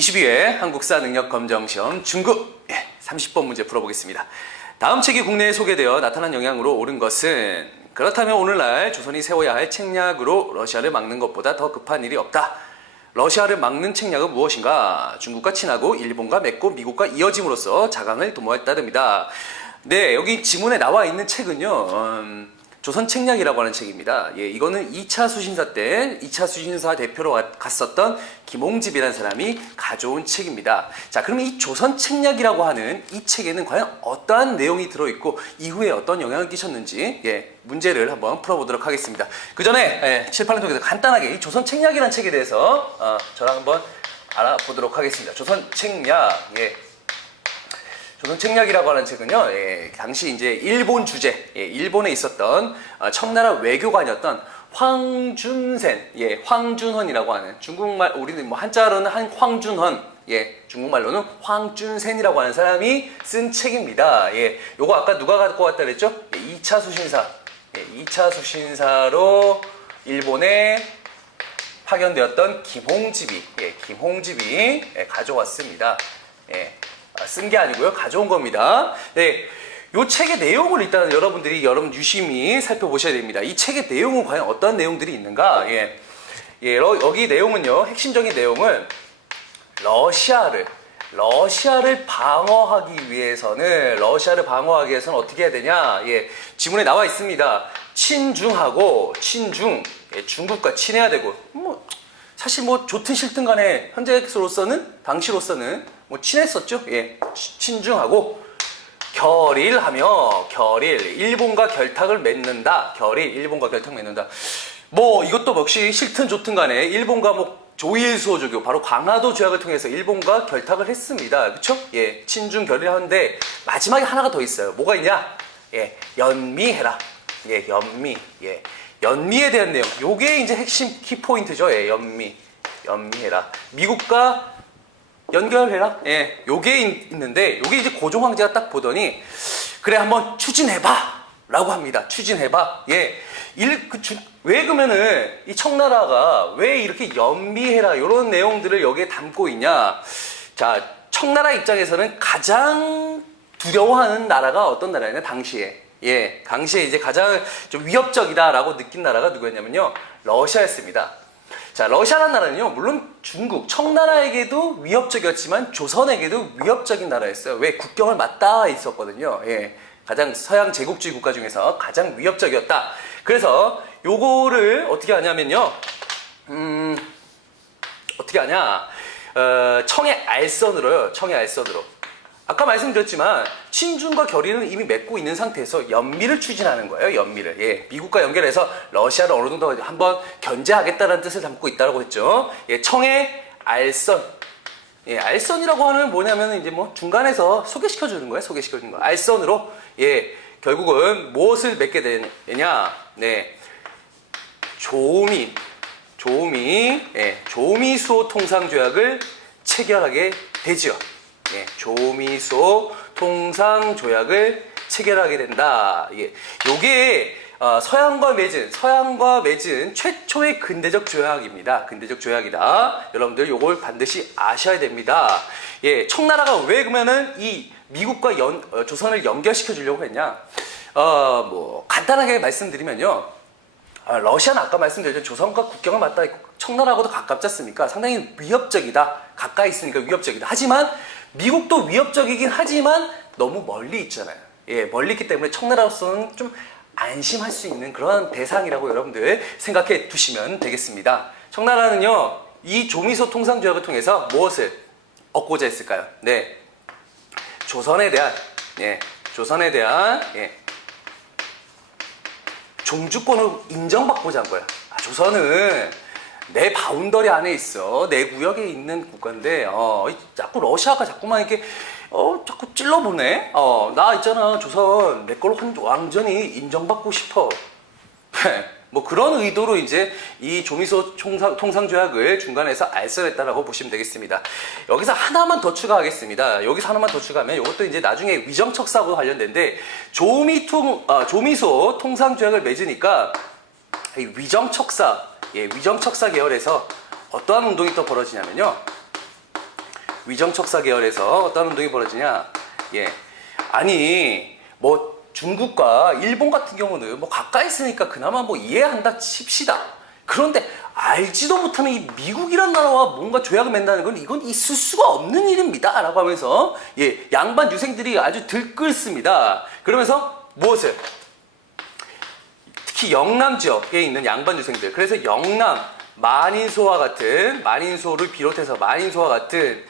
22회 한국사 능력검정시험 중급 30번 문제 풀어보겠습니다. 다음 책이 국내에 소개되어 나타난 영향으로 옳은 것은 그렇다면 오늘날 조선이 세워야 할 책략으로 러시아를 막는 것보다 더 급한 일이 없다. 러시아를 막는 책략은 무엇인가? 중국과 친하고 일본과 맺고 미국과 이어짐으로써 자강을 도모할 따름이다. 네, 여기 지문에 나와 있는 책은요. 조선 책략이라고 하는 책입니다. 예, 이거는 2차 수신사 때 2차 수신사 대표로 갔었던 김홍집이라는 사람이 가져온 책입니다. 자, 그러면 이 조선 책략이라고 하는 이 책에는 과연 어떠한 내용이 들어있고 이후에 어떤 영향을 끼쳤는지 문제를 한번 풀어보도록 하겠습니다. 그 전에 칠판을 통해서 간단하게 이 조선 책략이라는 책에 대해서 저랑 한번 알아보도록 하겠습니다. 조선 책략, 조선 책략이라고 하는 책은요, 당시 이제 일본 주재, 일본에 있었던 청나라 외교관이었던 황준센, 황준헌이라고 하는 중국말, 우리는 뭐 한자로는 황준헌, 중국말로는 황준센이라고 하는 사람이 쓴 책입니다. 요거 아까 누가 갖고 왔다 그랬죠? 2차 수신사, 2차 수신사로 일본에 파견되었던 김홍집이 가져왔습니다. 쓴 게 아니고요, 가져온 겁니다. 네, 이 책의 내용을 일단 여러분 유심히 살펴보셔야 됩니다. 이 책의 내용은 과연 어떤 내용들이 있는가? 여기 내용은요, 핵심적인 내용은 러시아를 방어하기 위해서는 어떻게 해야 되냐? 지문에 나와 있습니다. 친중하고 중국과 친해야 되고, 사실 좋든 싫든 간에 당시로서는 친했었죠. 친중하고 결일하며 일본과 결탁을 맺는다. 일본과 결탁 맺는다. 이것도 역시 싫든 좋든 간에 일본과 조일수호조교 바로 광화도 조약을 통해서 일본과 결탁을 했습니다. 그쵸? 친중 결일하는데 마지막에 하나가 더 있어요. 뭐가 있냐? 연미해라. 연미에 대한 내용. 요게 이제 핵심 키포인트죠. 연미해라. 미국과 연결해라. 요게 있는데, 요게 이제 고종 황제가 딱 보더니, 그래, 한번 추진해봐! 라고 합니다. 추진해봐. 왜 그러면은, 이 청나라가 왜 이렇게 연미해라, 요런 내용들을 여기에 담고 있냐. 자, 청나라 입장에서는 가장 두려워하는 나라가 어떤 나라였냐, 당시에. 당시에 이제 가장 좀 위협적이다라고 느낀 나라가 누구였냐면요, 러시아였습니다. 자, 러시아라는 나라는요, 물론 청나라에게도 위협적이었지만 조선에게도 위협적인 나라였어요. 왜? 국경을 맞닿아 있었거든요. 가장 서양 제국주의 국가 중에서 가장 위협적이었다. 그래서 요거를 어떻게 하냐면요, 어떻게 하냐, 청해 알선으로요. 아까 말씀드렸지만 친중과 결의는 이미 맺고 있는 상태에서 연미를 추진하는 거예요. 연미를. 미국과 연결해서 러시아를 어느 정도 한번 견제하겠다는 뜻을 담고 있다고 했죠. 청해 알선. 알선이라고 하는 뭐냐면 이제 중간에서 소개시켜 주는 거예요. 소개시켜 주는 거. 알선으로 결국은 무엇을 맺게 되냐? 조미수호 통상조약을 체결하게 되죠. 조미수호 통상조약을 체결하게 된다. 요게 서양과 맺은 최초의 근대적 조약입니다. 근대적 조약이다. 여러분들 요걸 반드시 아셔야 됩니다. 청나라가 왜 그러면은 이 미국과 조선을 연결시켜 주려고 했냐? 간단하게 말씀드리면요. 러시아는 아까 말씀드렸죠. 조선과 국경을 맞닿아 있고 청나라하고도 가깝지 않습니까? 상당히 위협적이다. 가까이 있으니까 위협적이다. 하지만 미국도 위협적이긴 하지만 너무 멀리 있잖아요. 멀리 있기 때문에 청나라로서는 좀 안심할 수 있는 그런 대상이라고 여러분들 생각해 두시면 되겠습니다. 청나라는요, 이 조미소 통상조약을 통해서 무엇을 얻고자 했을까요? 조선에 대한 종주권을 인정받고자 한 거야. 조선은 내 바운더리 안에 있어. 내 구역에 있는 국가인데, 자꾸 러시아가 자꾸만 이렇게, 자꾸 찔러보네? 나 있잖아. 조선, 내 걸로 완전히 인정받고 싶어. 그런 의도로 이제 이 조미소 통상조약을 중간에서 알선했다라고 보시면 되겠습니다. 여기서 하나만 더 추가하겠습니다. 추가하면 이것도 이제 나중에 위정척사하고 관련된데, 조미소 통상조약을 맺으니까 이 위정척사 계열에서 어떠한 운동이 또 벌어지냐면요. 위정척사 계열에서 어떤 운동이 벌어지냐? 예. 아니, 뭐 중국과 일본 같은 경우는 뭐 가까이 있으니까 그나마 뭐 이해한다 칩시다. 그런데 알지도 못하는 이 미국이란 나라와 뭔가 조약을 맺는다는 건 이건 있을 수가 없는 일입니다. 라고 하면서 예, 양반 유생들이 아주 들끓습니다. 그러면서 무엇을? 특히 영남 지역에 있는 양반 유생들. 그래서 영남, 만인소와 같은, 만인소를 비롯해서 만인소와 같은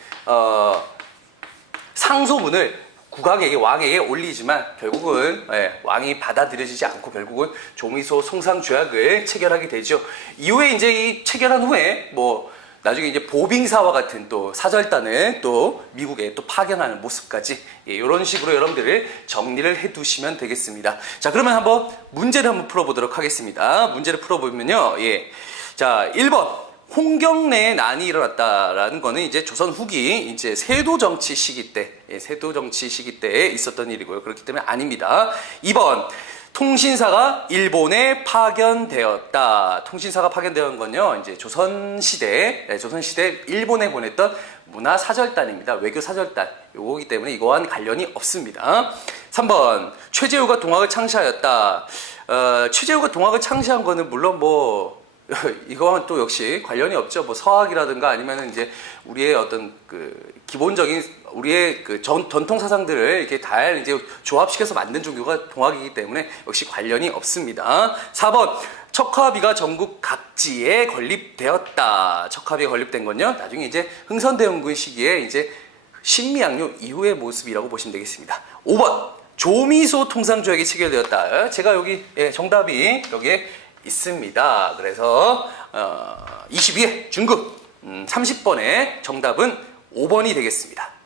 상소문을 국왕에게, 왕에게 올리지만 결국은 왕이 받아들여지지 않고 결국은 조미소 송상조약을 체결하게 되죠. 이후에 이제 이 체결한 후에 뭐 나중에 이제 보빙사와 같은 또 사절단을 또 미국에 또 파견하는 모습까지 이런 식으로 여러분들을 정리를 해두시면 되겠습니다. 자, 그러면 한번 문제를 한번 풀어보도록 하겠습니다. 문제를 풀어보면요, 자, 1번. 홍경래의 난이 일어났다라는 거는 이제 조선 후기 이제 세도 정치 시기 때, 세도 정치 시기 때에 있었던 일이고요. 그렇기 때문에 아닙니다. 2번. 통신사가 일본에 파견되었다. 통신사가 파견되었던 건요, 이제 조선시대 일본에 보냈던 문화사절단입니다. 외교사절단. 요거기 때문에 이거와는 관련이 없습니다. 3번. 최재우가 동학을 창시하였다. 최재우가 동학을 창시한 거는 물론 뭐, 이거와는 또 역시 관련이 없죠. 뭐 서학이라든가 아니면은 이제 우리의 어떤 그 기본적인 우리의 그 전통 사상들을 이렇게 잘 이제 조합시켜서 만든 종교가 동학이기 때문에 역시 관련이 없습니다. 4번. 척화비가 전국 각지에 건립되었다. 척화비가 건립된 건요, 나중에 이제 흥선대원군 시기에 이제 신미양요 이후의 모습이라고 보시면 되겠습니다. 5번. 조미소 통상조약이 체결되었다. 제가 여기 정답이 여기에 있습니다. 그래서 22회 중급 30번의 정답은 5번이 되겠습니다.